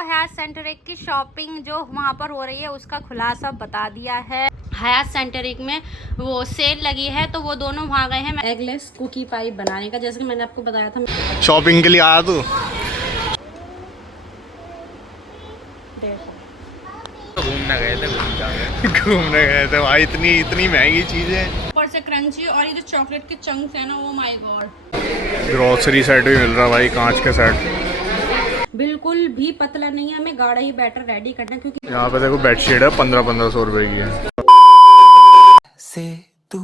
हयात centre एक की shopping जो वहाँ पर हो रही है उसका खुलासा बता दिया है। हयात सेंटर एक में वो सेल लगी है तो वो दोनों वहाँ गए हैं एगलेस कुकी पाई बनाने का, जैसे कि मैंने आपको बताया था। शॉपिंग के लिए आया तू? घूमने गए थे भाई, इतनी महंगी चीजें, ऊपर से क्रंची और ये जो चॉकलेट के चंक्स है ना, वो माय गॉड। ग्रोसरी सेट भी मिल रहा भाई, कांच के सेट। बिल्कुल भी पतला नहीं है, हमें गाढ़ा ही बैटर रेडी करना है क्योंकि यहाँ पे देखो बेडशीट है 1500 रुपए की है। से तू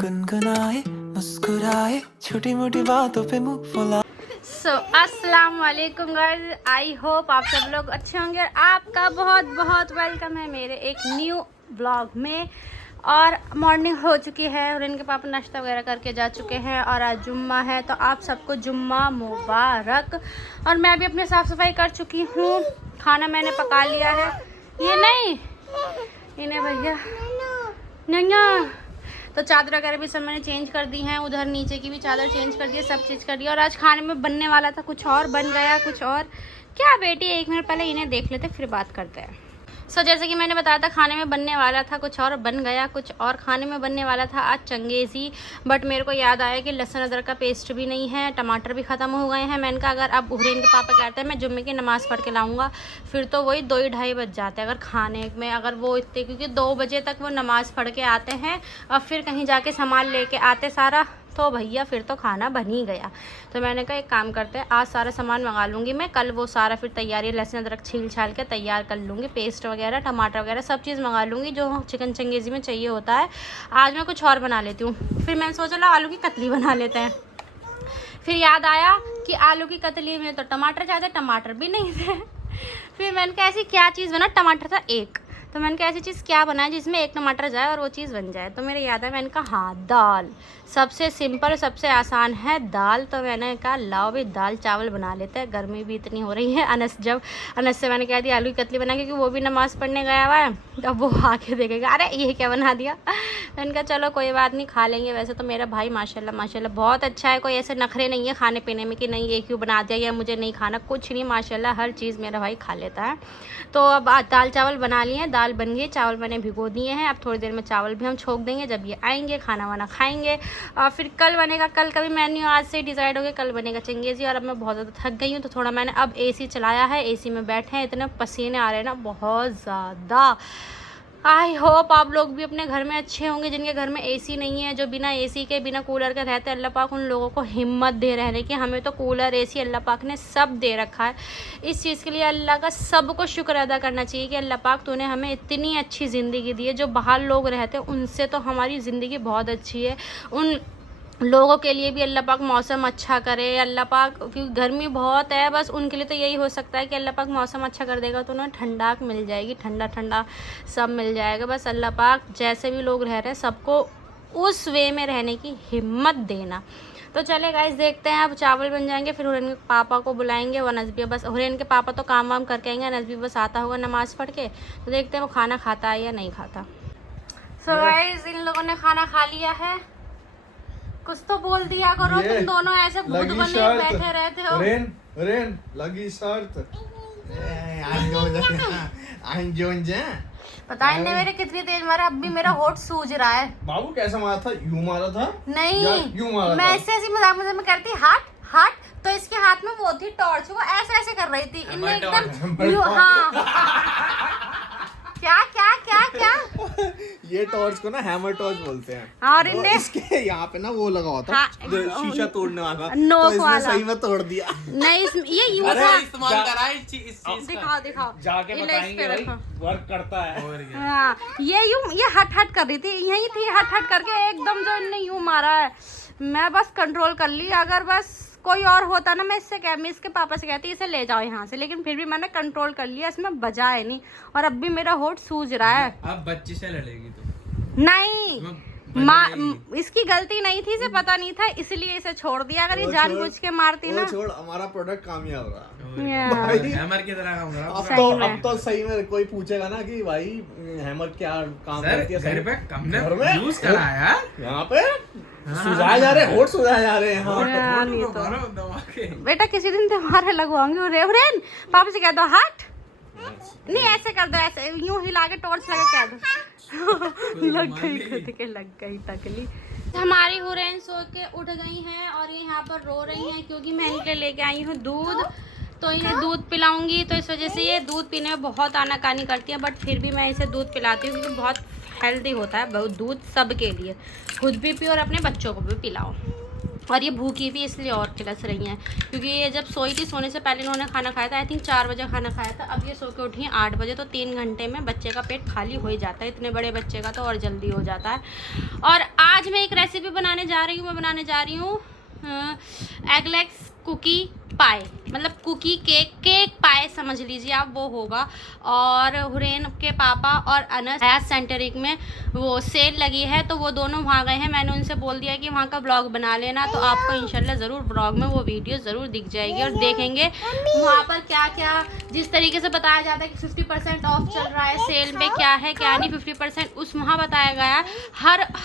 गुनगुनाए मुस्कुराए छोटी मोटी बातों पे मुंह फुला। अस्सलाम वालेकुम गाइस, आई होप आप सब लोग अच्छे होंगे और आपका बहुत बहुत वेलकम है मेरे एक न्यू ब्लॉग में। और मॉर्निंग हो चुकी है और इनके पापा नाश्ता वगैरह करके जा चुके हैं और आज जुम्मा है तो आप सबको जुम्मा मुबारक। और मैं भी अपनी साफ़ सफाई कर चुकी हूँ, खाना मैंने पका लिया है। ये नहीं इन्हें भैया नैया तो चादर वगैरह भी सब मैंने चेंज कर दी हैं, उधर नीचे की भी चादर चेंज कर दी है, सब चीज़ कर दिया। और आज खाने में बनने वाला था कुछ और, बन गया कुछ और। क्या बेटी, एक मिनट पहले इन्हें देख लेते फिर बात करते हैं। जैसे कि मैंने बताया था खाने में बनने वाला था कुछ और, बन गया कुछ और। खाने में बनने वाला था आज चंगेज़ी, बट मेरे को याद आया कि लहसुन अदरक का पेस्ट भी नहीं है, टमाटर भी ख़त्म हो गए हैं। मैंने कहा अगर अब हुरैन के पापा कहते हैं मैं जुम्मे की नमाज़ पढ़ के लाऊंगा, फिर तो वही 2-2:30 बज जाते हैं अगर खाने में, अगर वो इतने, क्योंकि 2 बजे तक वो नमाज़ पढ़ के आते हैं और फिर कहीं जाके सामान लेके आते सारा, तो भैया फिर तो खाना बन ही गया। तो मैंने कहा एक काम करते हैं, आज सारा सामान मंगा लूँगी मैं, कल वो सारा फिर तैयारी लहसुन अदरक छील छाल के तैयार कर लूँगी, पेस्ट वगैरह टमाटर वगैरह सब चीज़ मंगा लूँगी जो चिकन चंगेज़ी में चाहिए होता है। आज मैं कुछ और बना लेती हूँ। फिर मैंने सोचा ला आलू की कतली बना लेते हैं। फिर याद आया कि आलू की कतली में तो टमाटर चाहिए, टमाटर भी नहीं थे। फिर मैंने कहा ऐसी क्या चीज़ बना, टमाटर था एक, तो मैंने कहा ऐसी चीज़ क्या बनाए जिसमें एक टमाटर जाए और वो चीज़ बन जाए। तो मेरे याद है, मैंने कहा हाँ दाल, सबसे सिंपल सबसे आसान है दाल। तो मैंने कहा लाओ भी दाल चावल बना लेते हैं, गर्मी भी इतनी हो रही है। अनस से मैंने कह दिया आलू की कतली बना, क्योंकि वो भी नमाज़ पढ़ने गया हुआ है। अब वो आके देखेगा अरे ये क्या बना दिया। मैंने कहा चलो कोई बात नहीं, खा लेंगे। वैसे तो मेरा भाई माशाल्लाह माशाल्लाह बहुत अच्छा है, कोई ऐसे नखरे नहीं है खाने पीने में कि नहीं ये क्यों बना दिया या मुझे नहीं खाना, कुछ नहीं, माशाल्लाह हर चीज़ मेरा भाई खा लेता है। तो अब दाल चावल बना लिए हैं, दाल बन गई, चावल मैंने भिगो दिए हैं। अब थोड़ी देर में चावल भी हम छोंक देंगे, जब ये आएंगे खाना वाना खाएंगे। और फिर कल बनेगा, कल का भी मेन्यू आज से डिसाइड हो गया, कल बनेगा चंगेज़ी। और अब मैं बहुत ज़्यादा थक गई हूँ तो थोड़ा मैंने अब एसी चलाया है, एसी में बैठे हैं, इतने पसीने आ रहे हैं ना बहुत ज़्यादा। आई होप आप लोग भी अपने घर में अच्छे होंगे जिनके घर में एसी नहीं है, जो बिना एसी के बिना कूलर के रहते हैं। अल्लाह पाक उन लोगों को हिम्मत दे रहने की, हमें तो कूलर एसी अल्लाह पाक ने सब दे रखा है। इस चीज़ के लिए अल्लाह का सबको शुक्र अदा करना चाहिए कि अल्लाह पाक तूने हमें इतनी अच्छी ज़िंदगी दी है। जो बाहर लोग रहते हैं उनसे तो हमारी ज़िंदगी बहुत अच्छी है, उन लोगों के लिए भी अल्लाह पाक मौसम अच्छा करे। अल्लाह पाक, क्योंकि गर्मी बहुत है, बस उनके लिए तो यही हो सकता है कि अल्लाह पाक मौसम अच्छा कर देगा तो उन्हें ठंडाक मिल जाएगी, ठंडा ठंडा सब मिल जाएगा। बस अल्लाह पाक जैसे भी लोग रह रहे हैं सबको उस वे में रहने की हिम्मत देना। तो चले गाइस देखते हैं, अब चावल बन जाएंगे, फिर हुरैन के पापा को बुलाएंगे। वो नजबी बस, हुरैन के पापा तो काम वाम करके आएंगे, नजबी बस आता होगा नमाज़ पढ़ के, तो देखते हैं वो खाना खाता है या नहीं खाता। सो गाइस इन लोगों ने खाना खा लिया है, कुछ तो बोल दिया करो, तुम दोनों ऐसे भूत बने बैठे रहते हो। रेन लगी शर्त। पता नहीं मेरे कितनी तेज मारा, अब भी मेरा होठ सूज रहा है। बाबू कैसा मारा था, यूं मारा था? नहीं यूं मारा मैं ऐसे ऐसी मजाक में करती हट हट, तो इसके हाथ में वो थी टॉर्च, वो ऐसे ऐसे कर रही थी, इनने एकदम हाँ क्या क्या क्या क्या ये टॉर्च को ना हैमर टॉर्च बोलते हैं। और इनने इसके यहाँ पे ना वो लगा होता हाँ, जो शीशा तोड़ने वाला, नोक तो इसने वाला सही में तोड़ दिया। नहीं ये यूं था, इस्तेमाल करा इस चीज दिखाओ दिखाओ जाके बताएंगे भाई, वर्क करता है। हाँ ये हट हट कर रही थी, यही थी हट हट करके एकदम जो इनने यूं मारा है। मैं बस कंट्रोल कर ली, अगर बस कोई और होता ना मैं इसके पापा से कहती इसे ले जाओ यहाँ से, लेकिन फिर भी मैंने कंट्रोल कर लिया, इसमें बजा है नहीं। और अब भी मेरा होठ सूज रहा है। अब बच्ची से लड़ेगी तो नहीं इसकी गलती नहीं थी, इसे पता नहीं था इसलिए इसे छोड़ दिया। अगर ये जानबूझ के मारती ना, छोड़, हमारा प्रोडक्ट कामयाब रहा। हैमर की तरह काम अब तो सही में कोई पूछेगा ना कि भाई हैमर क्या काम करती है, घर पे हमने यूज करा है यार, यहाँ पे सुझाए जा रहे हैं, होठ सुझाए जा रहे हैं। बेटा किसी दिन तुम्हारे लगवाऊंगी। हुरैन पापा से कह दो हट नहीं ऐसे कर दो, ऐसे यूं हिला के टॉर्च लगा क्या दो। लग गई खुद के, लग गई तकली। हमारी हुरैन सो के उठ गई हैं और ये यहाँ पर रो रही हैं क्योंकि मैं इनके लेके आई हूँ दूध, तो इन्हें दूध पिलाऊंगी, तो इस वजह से ये दूध पीने में बहुत आनाकानी करती है, बट फिर भी मैं इसे दूध पिलाती हूँ क्योंकि बहुत हेल्दी होता है बहुत दूध सबके लिए, खुद भी पियो और अपने बच्चों को भी पिलाओ। और ये भूखी भी इसलिए और खिलस रही हैं क्योंकि ये जब सोई थी, सोने से पहले इन्होंने खाना खाया था, आई थिंक 4 बजे खाना खाया था, अब ये सो के उठी हैं 8 बजे, तो 3 घंटे में बच्चे का पेट खाली हो ही जाता है, इतने बड़े बच्चे का तो और जल्दी हो जाता है। और आज मैं एक रेसिपी बनाने जा रही हूँ, मैं बनाने जा रही हूँ एगलेग्स कुकी पाए, मतलब कुकी केक पाए समझ लीजिए आप, वो होगा। और हुरैन के पापा और अनस हयात सेंटरिक में वो सेल लगी है, तो वो दोनों वहाँ गए हैं, मैंने उनसे बोल दिया कि वहाँ का ब्लॉग बना लेना, तो आपको इंशाल्लाह ज़रूर ब्लॉग में वो वीडियो ज़रूर दिख जाएगी और देखेंगे वहाँ पर क्या क्या, जिस तरीके से बताया जाता है कि 50% ऑफ चल रहा है, सेल में क्या है क्या नहीं, 50% उस वहाँ बताया गया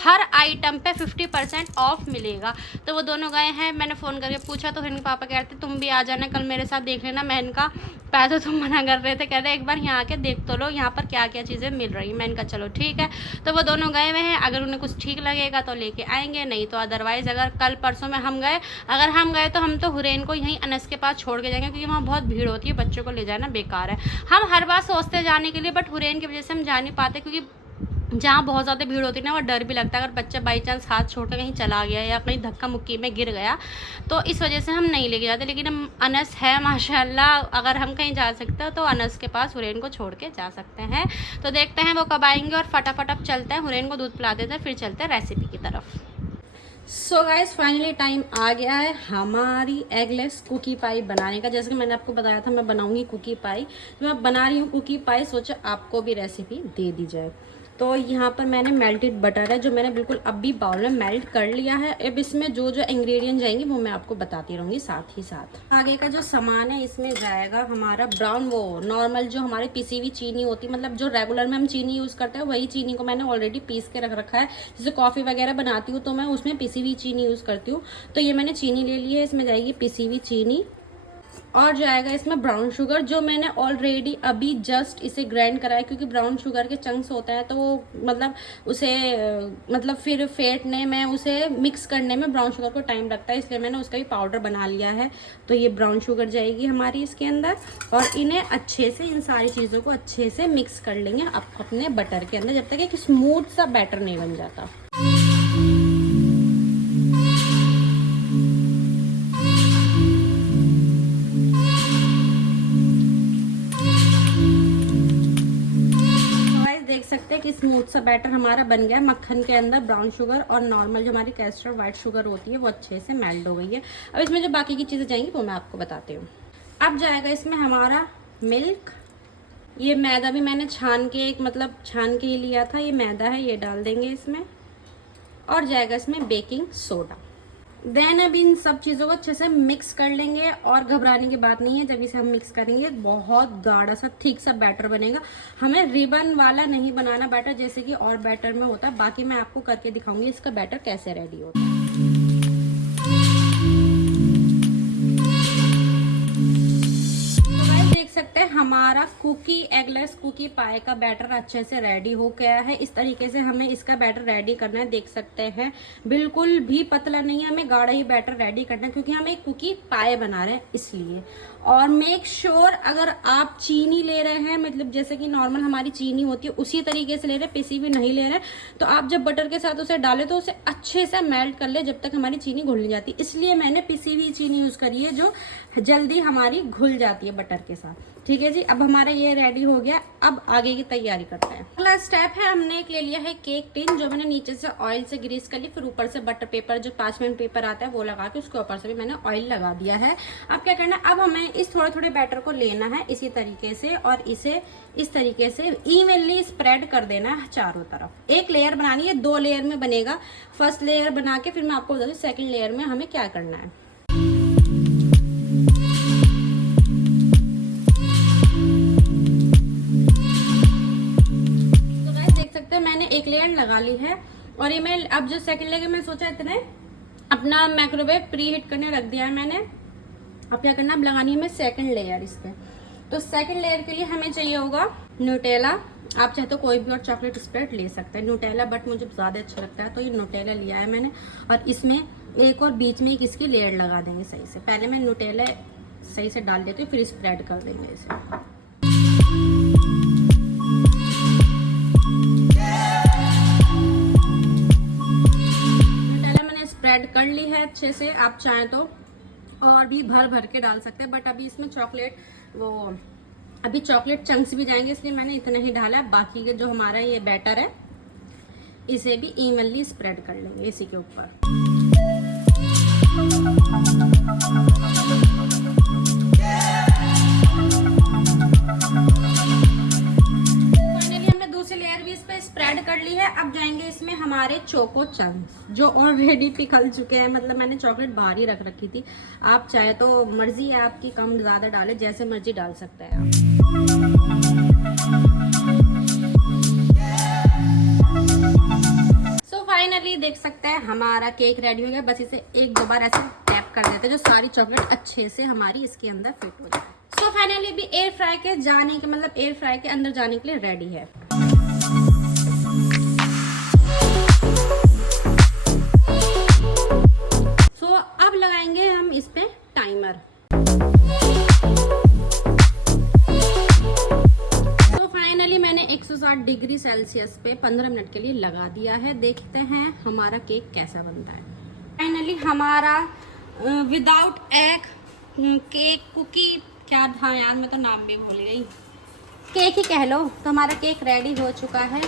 हर आइटम पे 50% ऑफ मिलेगा। तो वो दोनों गए हैं, मैंने फ़ोन करके पूछा तो उनके पापा कह रहे थे तुम भी आ जाना कल मेरे साथ देख लेना। मैं इनका पैसे तुम मना कर रहे थे, कह रहे एक बार यहाँ आके देख तो लो यहाँ पर क्या क्या चीज़ें मिल रही। मैं इनका चलो ठीक है, तो वो दोनों गए हुए हैं, अगर उन्हें कुछ ठीक लगेगा तो लेके आएंगे, नहीं तो अदरवाइज़ अगर कल परसों में अगर हम गए तो हम तो हुरैन को यहीं अनस के पास छोड़ के जाएंगे क्योंकि वहाँ बहुत भीड़ होती है, बच्चों को ले जाना बेकार है। हम हर बार सोचते हैं जाने के लिए, बट हुरैन की वजह से हम जा नहीं पाते क्योंकि जहाँ बहुत ज़्यादा भीड़ होती है ना, वो डर भी लगता है अगर बच्चा बाई चांस हाथ छोड़ कर कहीं चला गया या कहीं धक्का मुक्की में गिर गया, तो इस वजह से हम नहीं लेके जाते। लेकिन हम अनस है माशाल्लाह, अगर हम कहीं जा सकते हैं तो अनस के पास हुरैन को छोड़ के जा सकते हैं। तो देखते हैं वो कब आएंगे और फटाफट अब चलते हैं, हुरैन को दूध पिला देते हैं, फिर चलते हैं रेसिपी की तरफ। सो गाइस फाइनली टाइम आ गया है हमारी एगलेस कुकी पाई बनाने का। जैसे कि मैंने आपको बताया था मैं बनाऊंगी कुकी पाई, तो मैं बना रही हूँ कुकी पाई, सोचा आपको भी रेसिपी दे दी जाए। तो यहाँ पर मैंने मेल्टेड बटर है जो मैंने बिल्कुल अभी बाउल में मेल्ट कर लिया है। अब इसमें जो जो इंग्रेडिएंट जाएंगे वो मैं आपको बताती रहूँगी साथ ही साथ। आगे का जो सामान है इसमें जाएगा हमारा ब्राउन, वो नॉर्मल जो हमारी पिसी हुई चीनी होती है, मतलब जो रेगुलर में हम चीनी यूज़ करते हैं वही चीनी को मैंने ऑलरेडी पीस के रख रखा है। जैसे कॉफ़ी वगैरह बनाती हूँ तो मैं उसमें पिसी हुई चीनी यूज़ करती हूँ, तो ये मैंने चीनी ले ली है, इसमें जाएगी पिसी हुई चीनी। और जाएगा इसमें ब्राउन शुगर जो मैंने ऑलरेडी अभी जस्ट इसे ग्राइंड करा है, क्योंकि ब्राउन शुगर के चंक्स होते हैं तो वो मतलब उसे मतलब फिर फेंटने में, उसे मिक्स करने में ब्राउन शुगर को टाइम लगता है, इसलिए मैंने उसका भी पाउडर बना लिया है। तो ये ब्राउन शुगर जाएगी हमारी इसके अंदर, और इन्हें अच्छे से, इन सारी चीज़ों को अच्छे से मिक्स कर लेंगे अपने बटर के अंदर, जब तक एक स्मूथ सा बैटर नहीं बन जाता। देख सकते हैं कि स्मूथ सा बैटर हमारा बन गया। मक्खन के अंदर ब्राउन शुगर और नॉर्मल जो हमारी कैस्टर वाइट शुगर होती है वो अच्छे से मेल्ट हो गई है। अब इसमें जो बाकी की चीज़ें जाएंगी वो मैं आपको बताती हूँ। अब जाएगा इसमें हमारा मिल्क, ये मैदा भी मैंने छान के ही लिया था, ये मैदा है, ये डाल देंगे इसमें। और जाएगा इसमें बेकिंग सोडा। देन अब इन सब चीज़ों को अच्छे से मिक्स कर लेंगे, और घबराने की बात नहीं है, जब इसे हम मिक्स करेंगे बहुत गाढ़ा सा थिक सा बैटर बनेगा। हमें रिबन वाला नहीं बनाना बैटर जैसे कि और बैटर में होता है, बाकी मैं आपको करके दिखाऊंगी इसका बैटर कैसे रेडी होता है। देख सकते हैं हमारा कुकी एगलेस कुकी पाई का बैटर अच्छे से रेडी हो गया है। इस तरीके से हमें इसका बैटर रेडी करना है, देख सकते हैं बिल्कुल भी पतला नहीं है, हमें गाढ़ा ही बैटर रेडी करना है क्योंकि हम एक कुकी पाई बना रहे हैं इसलिए। और मेक श्योर अगर आप चीनी ले रहे हैं, मतलब जैसे कि नॉर्मल हमारी चीनी होती है उसी तरीके से ले रहे हैं, पिसी भी नहीं ले रहे हैं, तो आप जब बटर के साथ उसे डालें तो उसे अच्छे से मेल्ट कर ले जब तक हमारी चीनी घुल नहीं जाती। इसलिए मैंने पिसी हुई चीनी यूज़ करी है जो जल्दी हमारी घुल जाती है बटर के साथ। ठीक है जी, अब हमारा ये रेडी हो गया। अब आगे की तैयारी करते हैं। अगला स्टेप है, हमने एक ले लिया है केक टिन जो मैंने नीचे से ऑयल से ग्रीस कर ली, फिर ऊपर से बटर पेपर जो 5 मिनट पेपर आता है वो लगा के उसके ऊपर से भी मैंने ऑयल लगा दिया है। अब क्या करना है, अब हमें इस थोड़े थोड़े बैटर को लेना है इसी तरीके से, और इसे इस तरीके से इवनली स्प्रेड कर देना है चारों तरफ। एक लेयर बनानी है, 2 लेयर में बनेगा। फर्स्ट लेयर बना के फिर मैं आपको बता दूं सेकेंड लेयर में हमें क्या करना है। मैंने एक लेयर लगा ली है, और ये मैं अब जो सेकंड लेयर मैं सोचा इतने अपना माइक्रोवेव प्री हीट करने रख दिया है मैंने। अब क्या करना, अब लगानी है मैं सेकंड लेयर इस पे। तो सेकंड लेयर के लिए हमें चाहिए होगा न्यूटेला। आप चाहे तो कोई भी और चॉकलेट स्प्रेड ले सकते हैं न्यूटेला, बट मुझे ज़्यादा अच्छा लगता है तो ये न्यूटेला लिया है मैंने। और इसमें एक और बीच में एक इसकी लेयर लगा देंगे सही से। पहले मैं न्यूटेला सही से डाल देती हूँ, फिर स्प्रेड कर देंगे इसे। न्यूटेला मैंने स्प्रेड कर ली है अच्छे से। आप चाहें तो और भी भर भर के डाल सकते हैं, बट अभी इसमें अभी चॉकलेट चंक्स भी जाएंगे, इसलिए मैंने इतना ही डाला है। बाकी के जो हमारा ये बैटर है इसे भी इवनली स्प्रेड कर लेंगे इसी के ऊपर। फाइनली हमने दूसरी लेयर भी इस पे स्प्रेड कर ली है। अब जाएंगे इसमें हमारे चोको चंक्स जो ऑलरेडी पिघल चुके हैं, मतलब मैंने चॉकलेट बाहर ही रख रखी थी। आप चाहे तो मर्जी है आपकी, कम ज़्यादा डालें, जैसे मर्जी डाल सकते हैं आप। सो फाइनली देख सकते हैं हमारा केक रेडी हो गया। बस इसे एक दो बार ऐसे टैप कर देते हैं जो सारी चॉकलेट अच्छे से हमारी इसके अंदर फिट हो जाए। सो फाइनली अभी एयर फ्राई के अंदर जाने के लिए रेडी है। सो अब लगाएंगे हम इस पे टाइमर। मैंने 160 डिग्री सेल्सियस पे 15 मिनट के लिए लगा दिया है। देखते हैं हमारा केक कैसा बनता है। फाइनली हमारा विदाउट एग केक कुकी क्या था यार, मैं तो नाम भी भूल गई, केक ही कह लो। तो हमारा केक रेडी हो चुका है,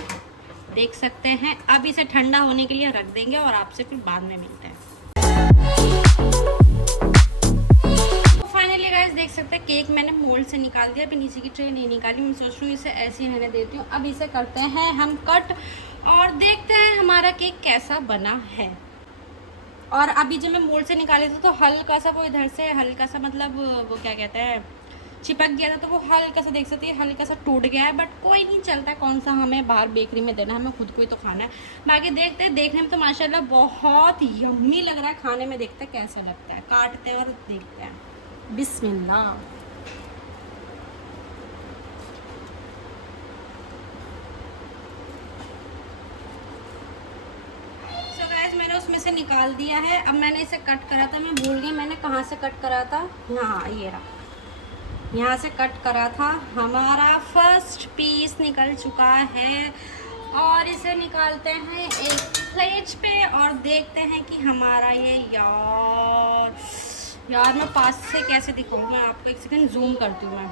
देख सकते हैं। अब इसे ठंडा होने के लिए रख देंगे और आपसे फिर बाद में मिलते हैं। गाइस देख सकते हैं केक मैंने मोल्ड से निकाल दिया, अभी नीचे की ट्रे नहीं निकाली। मैं सोच रही हूँ इसे ऐसे ही रहने देती हूँ। अब इसे करते हैं हम कट और देखते हैं हमारा केक कैसा बना है। और अभी जब मैं मोल्ड से निकाले थे तो हल्का सा वो इधर से हल्का सा मतलब वो क्या कहते हैं चिपक गया था, तो वो हल्का सा देख सकती है हल्का सा टूट गया है। बट कोई नहीं, चलता है, कौन सा हमें बाहर बेकरी में देना है, हमें खुद को ही तो खाना है। बाकी देखते हैं, देखने में तो माशाल्लाह बहुत यम्मी लग रहा है, खाने में देखते हैं कैसा लगता है। काटते हैं और देखते हैं। बिस्मिल्लाह। सो गाइस मैंने उसमें से निकाल दिया है। अब मैंने इसे कट करा था, मैं भूल गई मैंने कहाँ से कट करा था। हाँ ये रहा, यहाँ से कट करा था। हमारा फर्स्ट पीस निकल चुका है और इसे निकालते हैं एक प्लेट पे और देखते हैं कि हमारा ये यार मैं पास से कैसे दिखाऊँ मैं आपको, एक सेकंड जूम करती हूँ मैं।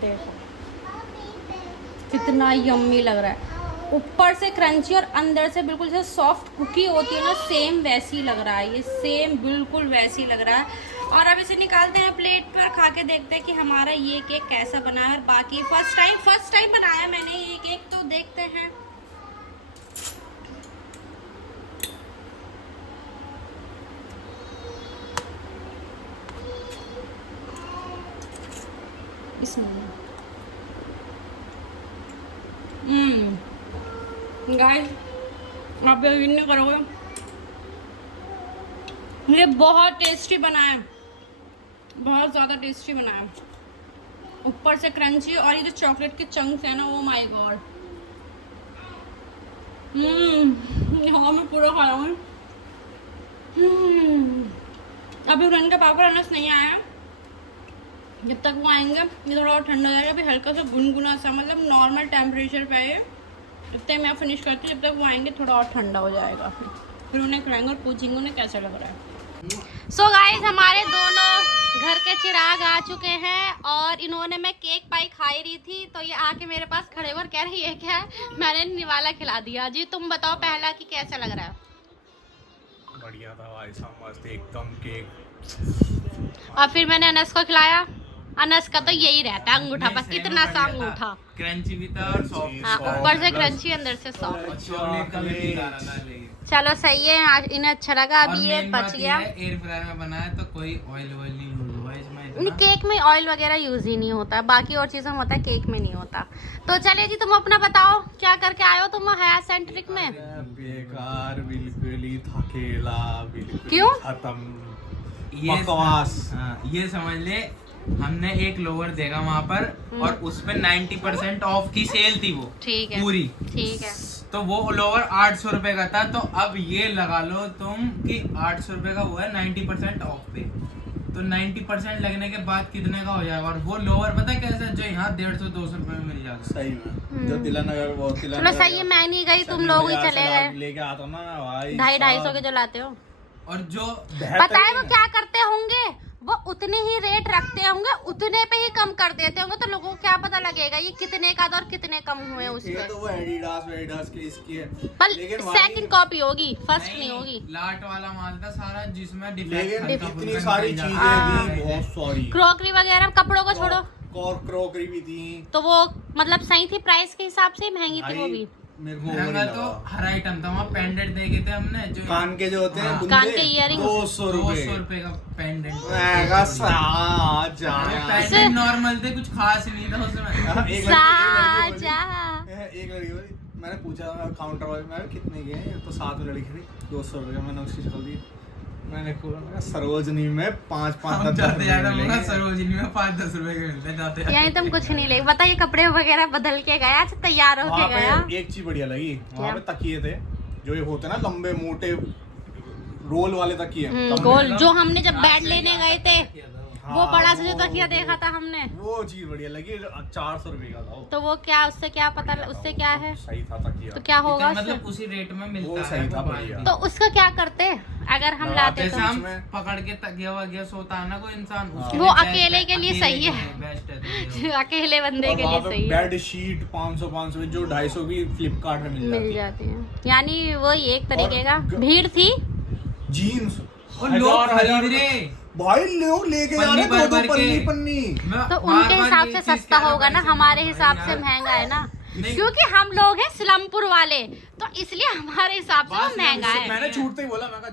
देखो कितना यम्मी लग रहा है, ऊपर से क्रंची और अंदर से बिल्कुल जैसे सॉफ्ट कुकी होती है ना, सेम वैसी लग रहा है ये, सेम बिल्कुल वैसी लग रहा है। और अब इसे निकालते हैं प्लेट पर, खा के देखते हैं कि हमारा ये केक कैसा बना है। और बाकी फर्स्ट टाइम बनाया मैंने ये केक, तो देखते हैं। गाइस आप यकीन नहीं करोगे, ये बहुत टेस्टी बना है, बहुत ज़्यादा टेस्टी बना है। ऊपर से क्रंची और ये जो चॉकलेट के चंक्स है ना, ओ माय गॉड। यहाँ मैं पूरा खा रहा हूँ। अभी रन का पापा अनस नहीं आया, जब तक वो आएंगे ये थोड़ा और ठंडा हो जाएगा। अभी हल्का सा गुनगुना सा मतलब नॉर्मल टेम्परेचर पे है, इतने मैं फिनिश करती हूँ। जब तक वो आएंगे थोड़ा और ठंडा हो जाएगा, फिर उन्हें खिलाएंगे और पूछेंगे उन्हें कैसा लग रहा है। सो गाइस हमारे दोनों घर के चिराग आ चुके हैं और इन्होंने, मैं केक पाई खाई रही थी तो ये आके मेरे पास खड़े होकर कह रही है क्या है, मैंने निवाला खिला दिया। जी तुम बताओ पहला कि कैसा लग रहा है? बढ़िया था भाई साहब, मस्त एकदम केक। और फिर मैंने अनस को खिलाया। अनस का तो यही रहता है अंगूठा, बस इतना सा अंगूठा, क्रंची भी था और सॉफ्ट। हाँ ऊपर से क्रंची अंदर से सॉफ्ट। चॉकलेट का भी ठीक आ रहा था लेकिन चलो सही है, आज इन्हें अच्छा लगा। अभी ये बच गया। एयर फ्रायर में बनाया तो कोई ऑयल नहीं यूज हुआ, इसमें नहीं, इतना। केक में ऑयल वगैरह यूज ही नहीं होता, बाकी और चीजों में होता है, केक में नहीं होता। तो चलिए जी, तुम अपना बताओ क्या करके आए हो तुम हेयर सेंट्रिक में? बेकार, बिल्कुल ही थकेला, बिल्कुल क्यों? खत्म, ये बकवास। हाँ, ये समझ ले, हमने एक लोअर देखा वहाँ पर और उस पे 90% ऑफ की सेल थी वो ठीक है, पूरी। ठीक है। तो वो लोअर 800 रुपए का था। तो अब ये लगा लो तुम कि 800 रुपए का वो है 90% ऑफ पे। तो 90% लगने के बाद कितने का हो जाएगा? और वो लोअर पता है कैसा, जो यहाँ 150-200 रुपए में मिल जाता है। सही में जो तिलानगर, वो चलो सही है, मैं नहीं गई, तुम लोग ही चले गए। लेके आता ना भाई, 250-250 के जो लाते हो। और जो पता है वो क्या करते होंगे, वो उतने ही रेट रखते होंगे, उतने पे ही कम कर देते होंगे, तो लोगों को क्या पता लगेगा ये कितने का था और कितने कम हुए उस ये पे। तो वो एडिडास की इसकी है, पर लेकिन भाई सेकंड कॉपी होगी, फर्स्ट नहीं होगी। लाट वाला माल था सारा, जिसमें लेकिन डिफेक्ट इतनी सारी चीजें थी, बहुत सारी, क्रॉकरी वगैरह, कपड़ों को छोड़ो, और क्रोकरी भी थी। तो वो मतलब सही थी प्राइस के हिसाब से, महंगी थी वो भी। मेरे को महंगा तो हर आइटम था वहाँ। पेंडेंट देखे थे हमने, जो कान के जो होते हैं हाँ, बुंदे, कान के earrings। 200 200 रुपए का पेंडेंट। पेंडेंट नॉर्मल थे, कुछ खास नहीं था उसमें। साजा। एक लड़की बोली, मैंने पूछा काउंटर वाले, मैं कितने के हैं? तो साथ में लड़की थी, 200 रुपये। मैंने उसकी शक्ल दी, मैंने कहा सरोजनी में 5-5 हम जाते जाते मुझे सरोजनी में 5-10 रुपए के मिलते हैं जाते यानी तुम कुछ नहीं ले, बताइए कपड़े वगैरह बदल के गया, अच्छा तैयार होके वहाँ गया। पे एक चीज बढ़िया लगी, वहाँ पे तकिए थे जो ये होते ना लंबे मोटे रोल वाले तकिए, गोल, जो हमने जब बेड लेने गए थे, वो बड़ा सा जो तकिया देखा था हमने, वो चीज बढ़िया लगी। 400 रुपए का था वो। तो वो क्या, उससे क्या पता, उससे क्या है, सही था तकिया, तो क्या होगा उससे? मतलब उसी रेट में मिलता वो है सही था, वो बढ़िया। तो उसका क्या करते अगर हम लाते जैसे तो? हम पकड़ के तकिया वगिया सोता है ना कोई इंसान, उसके वो लिए best अकेले है, के लिए अकेले सही के है। लिए best है तो ये। अकेले बंदे और के वहाँ लिए पे सही है, बेड शीट 500 जो 250 की फ्लिपकार्ट में मिल मिल जाती जाती है। यानी वो एक तरीके का और भीड़ थी। जीन्स और लोग खरीद रहे भाई, लोग लेके जा रहे पन्नी भर भर पन्नी के। पन्नी। मैं तो बार उनके बार हिसाब ये से चीज़ सस्ता कह रहा होगा ना, पैसे हमारे में हिसाब भाई से यार। महंगा है ना, नहीं। क्योंकि हम लोग हैं स्लमपुर वाले, तो इसलिए हमारे हिसाब से वो बस महंगा है। मैंने छूटते ही बोला, मैं कहा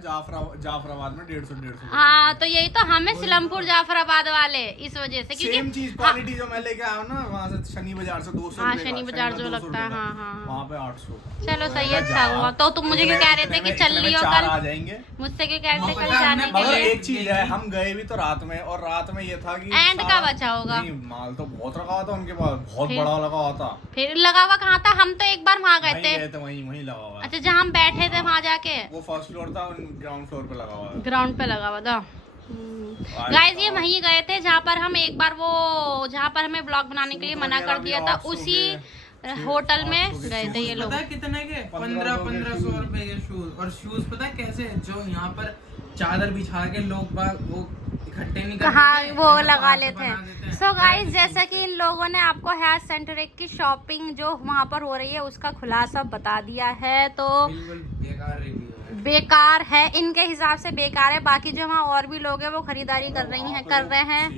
जाफराबाद में 150 हाँ, तो यही तो हमें स्लमपुर जाफराबाद वाले इस वजह से, सेम क्योंकि चीज क्वालिटी जो मैं लेके आया हूँ ना वहाँ से, शनि बाजार से 200 हाँ, रुपए का, शनि बाजार जो 200 लगता है, रुपए का, हाँ, हाँ, हाँ। वहाँ पे 800। चलो सही है, अच्छा हुआ। तो तुम मुझे क्यों कह रहे थे कि चल लियो चार कल, आ जाएंगे। मुझसे क्यों कह रहे थे वो कल पता है जाने हमने के मगर लिए? एक चीज है, हम गए भी तो रात में, और रात में ये था कि एंड का सारा- बचा होगा। नहीं, माल तो बहुत रखा हुआ था उनके पास, बहुत फिर? बड़ा लगा हुआ था। फिर लगा हुआ कहाँ था? हम तो एक बार वहाँ गए वहीं थे। गए थे, वहीं लगा हुआ है। अच्छा, जहाँ हम बैठे थे वहाँ जाके वो फर्स्ट फ्लोर था, ग्राउंड फ्लोर पे लगा हुआ है। ग्राउंड पे लगा हुआ था। गाइस, ये वहीं गए थे जहाँ पर हम एक बार वो, जहाँ पर हमें ब्लॉग बनाने के लिए मना कर दिया था, उसी होटल में गए थे ये लोग। पता है कितने के? 1500 रुपए के शूज। और शूज पता है कैसे, जो यहाँ पर चादर बिछा के लोग बाग वो इकट्ठे नहीं करते हाँ, थे, वो ऐसे लगा बाहर से लेते बना हैं। देते हैं। सो गाइस, जैसा कि इन लोगों ने आपको हेयर सेंट्रिक की शॉपिंग जो वहाँ पर हो रही है उसका खुलासा बता दिया है, तो बिल्कुल बेकार रिव्यू है। बेकार है, इनके हिसाब से बेकार है। बाकी जो वहाँ और भी लोग हैं वो खरीदारी कर रहे हैं।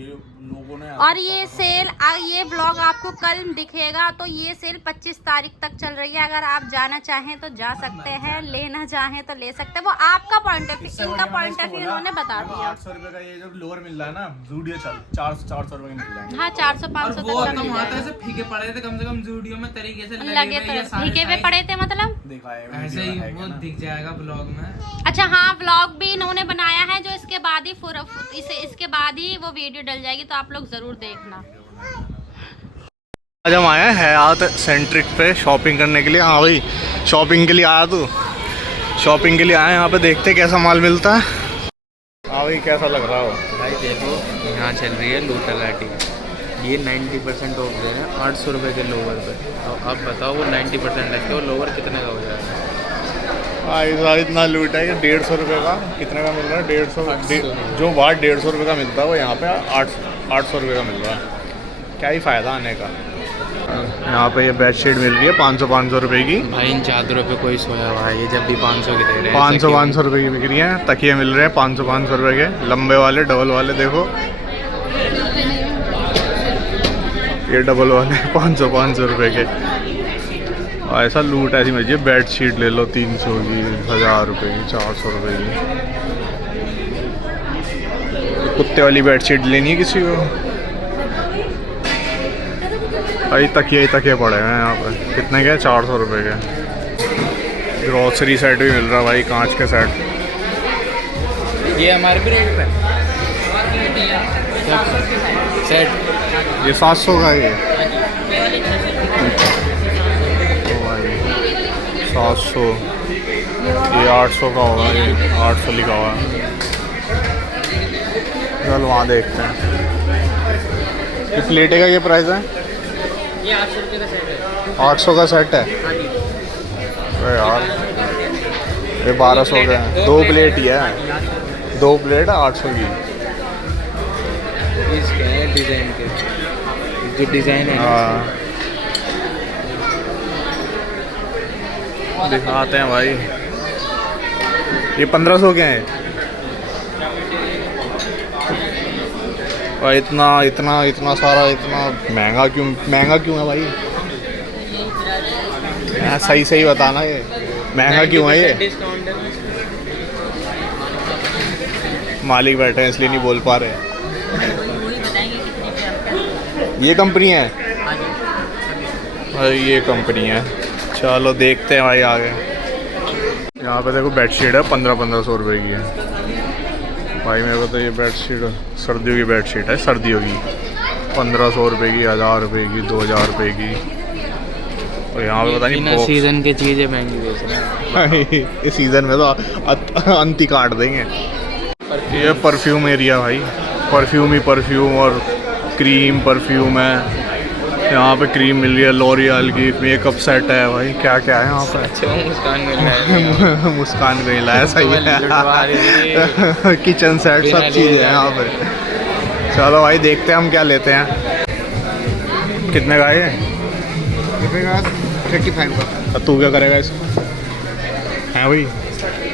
लोगों ने और ये सेल, ये ब्लॉग आपको कल दिखेगा, तो ये सेल 25 तारीख तक चल रही है। अगर आप जाना चाहें तो जा सकते हैं, लेना चाहें तो ले सकते हैं, वो आपका पॉइंट ऑफ व्यू, इनका पॉइंट ऑफ व्यू इन्होंने बता दिया। 800 रुपए का ये जो लोअर मिल रहा है ना, जूडियो 400 रुपए के मिल जाएंगे। हाँ, 400-500 और वो तक का तो मिल वहाँ जाएगा। ऐसे फीके पड़े थे, कम से कम वीडियो में तरीके से लगे हुए, ये तो सारे भीगे हुए size पड़े थे, मतलब देखा है ऐसे वीडियो ही में है वो क्या ना? दिख जाएगा ब्लॉग में। अच्छा हाँ, व्लॉग भी इन्होंने बनाया है जो इसके बाद ही इसके बाद ही वो वीडियो डल जाएगी, तो आप लोग जरूर देखना। आज हम आए हैं हयात सेंट्रिक पे शॉपिंग करने के लिए। हाँ भाई, शॉपिंग के लिए आया तू? शॉपिंग के लिए आए, यहाँ पे देखते कैसा माल मिलता है। हाँ भाई, कैसा लग रहा हो? भाई देखो, यहाँ चल रही है लूटा लाटी। ये 90% ऑफ दे रहे हैं 800 रुपये के लोवर पे। अब आप बताओ वो 90% है, तो लोवर कितने का हो जाएगा? भाई इतना लूट है कि 150 रुपये का कितने का मिल रहा है? 150 जो बाहर 150 रुपये का मिलता है वो यहाँ पे 800 रुपये का मिल रहा है। क्या ही फ़ायदा आने का। यहाँ पे ये बेडशीट मिल रही है 500 रुपये की। भाई इन चादरों पे कोई सोया हुआ है, ये जब भी 500 की दे रहे हैं। 500 रुपये की बिक रही है। तकिए मिल रहे हैं 500 रुपये के, लंबे वाले, डबल वाले। देखो ये डबल वाले 500 रुपये के। ऐसा लूट ऐसी मर्जी, बेड शीट ले लो 300 की, 1000 रुपये की, 400 रुपये की। कुत्ते वाली बेडशीट लेनी है किसी को। भाई तकिए ही तकिए पड़े हैं यहाँ पे। कितने के? 400 रुपये के। ग्रॉसरी सेट भी मिल रहा है भाई, कांच के सेट। ये हमारे भी रेट पे सेट ये 700 का है ये। ओ भाई 700, ये 800 का होगा, ये 800 लिखा हुआ है। चल वहाँ देखते हैं। ये प्लेटे का ये प्राइस है? ये 800 रुपये का सेट है। 800 का सेट है? अरे यार ये 1200 का है। 2 प्लेट ही है, 2 प्लेट है 800 की। इसके हैं डिज़ाइन के, जो डिज़ाइन है हाँ दिखाते हैं भाई। ये 1500 के हैं। और इतना इतना इतना सारा, इतना महंगा क्यों है भाई? सही सही बताना, ये महंगा क्यों है? ये डिस्काउंट है। मालिक बैठे हैं इसलिए नहीं बोल पा रहे। ये कंपनी है भाई, ये कंपनी है। चलो देखते हैं भाई आगे। यहाँ पे देखो बेडशीट है 1500 रुपये की है भाई। मेरे को तो ये बेडशीट सर्दियों की बेडशीट है, सर्दियों की 1500 रुपये की, 1000 रुपये की, 2000 रुपये की। और यहाँ पे पता नहीं सीज़न की चीज़ें महंगी बेच रहे हैं। इस सीज़न में तो अंत ही काट देंगे। ये परफ्यूम एरिया भाई, परफ्यूम ही परफ्यूम और क्रीम परफ्यूम है। यहाँ पे क्रीम मिल रही है लॉरियल की, मेकअप सेट है भाई, क्या क्या है यहाँ पे। अच्छा मुस्कान मिल रहा है। मुस्कान गईला है, सही है। किचन सेट सब चीज़ें हैं यहाँ पे। चलो भाई देखते हैं हम क्या लेते हैं। कितने का है ये? 35 का। तू क्या करेगा इसको? हैं भाई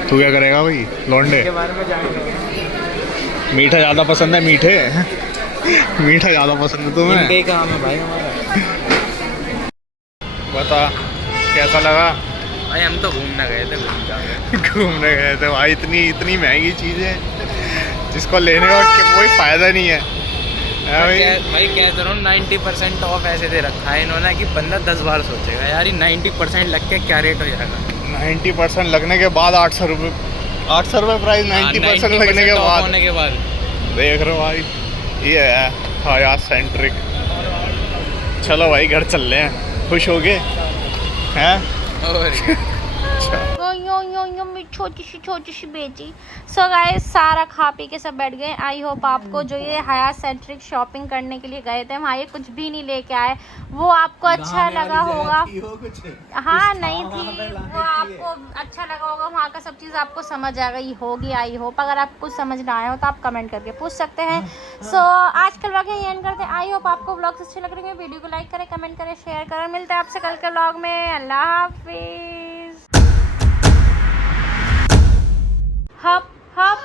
तू क्या करेगा भाई लौंडे? के बारे में जानेंगे। मीठा ज़्यादा पसंद है? मीठा ज़्यादा पसंद है तुम्हें? इनका ही काम है भाई हमारा। बता कैसा लगा? भाई हम तो घूमने गए थे, घूमने गए थे भाई। इतनी महंगी चीज़ें जिसको लेने का कोई फ़ायदा नहीं है। भाई कहते रहो 90% ऑफ ऐसे दे रखा है इन्होंने कि बंदा 10 बार सोचेगा यार ये 90% लग के क्या रेट हो जाएगा। 90% लगने के बाद 800 रुपये, 800 रुपये प्राइस 90% लगने के बाद। होने के बाद देख रहे हो भाई, ये है हयात सेंट्रिक। चलो भाई घर चल रहे हैं, खुश हो गए हैं? छोटी सी बेटी। सो गाइस सारा खा पी के सब बैठ गए। आई होप आपको जो ये हयात सेंट्रिक शॉपिंग करने के लिए गए थे, वहाँ ये कुछ भी नहीं लेके आए, वो आपको अच्छा लगा होगा। हाँ नहीं थी वो, आपको अच्छा लगा होगा। वहाँ का सब चीज़ आपको समझ आएगा ये होगी। आई होप अगर आपको कुछ समझ ना आया हो तो आप कमेंट करके पूछ सकते हैं। सो आज कल व्लॉग यही एंड करते हैं। आई होप आपको व्लॉग्स अच्छे लग रहे हैं। वीडियो को लाइक करें, कमेंट करें, शेयर करें। मिलते हैं आपसे कल के व्लॉग में। अल्लाह हाफिज़। हप हप